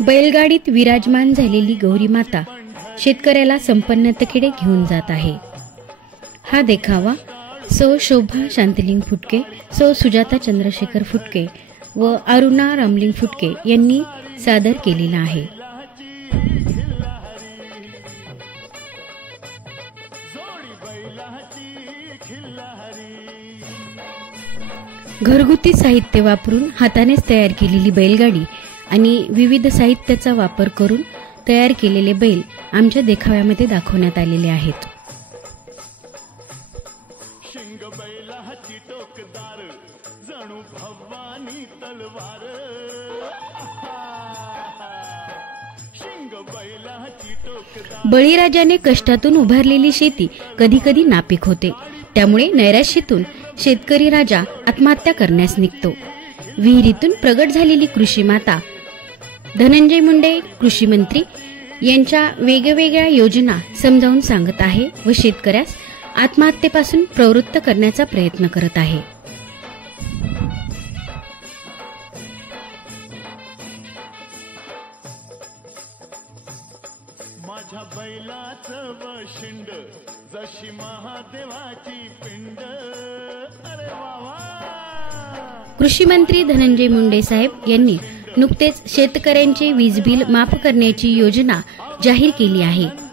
बैलगाडीत विराजमान झालेली गौरी माता शेतकऱ्याला संपन्नतेकडे घेऊन जात आहे. हा देखावा सौ शोभा शांतलिंग फुटके, सौ सुजाता चंद्रशेखर फुटके व अरुणा रामलिंग फुटके यांनी सादर केलेला आहे. घरगुती साहित्य वापरून हातानेच तयार केलेली बैलगाडी आणि विविध साहित्याचा वापर करून तयार केलेले बैल आमच्या देखाव्यामध्ये दाखवण्यात आलेले आहेत. बळीराजाने कष्टातून उभारलेली शेती कधी कधी नापीक होते. त्यामुळे नैराश्यातून शेतकरी राजा आत्महत्या करण्यास निघतो. विहिरीतून प्रगट झालेली कृषी माता धनंजय मुंडे कृषी मंत्री यांच्या वेगवेगळ्या योजना समजावून सांगत आहे व शेतकऱ्यास आत्महत्येपासून प्रवृत्त करण्याचा प्रयत्न करत आहे. माझ्या बैलाचं वशिंड जशी महादेवाची पिंड. अरे वा. कृषी मंत्री धनंजय मुंडे साहेब यांनी नुकतेच शेतकऱ्यांचे वीज बिल माफ करण्याची योजना जाहीर केली आहे.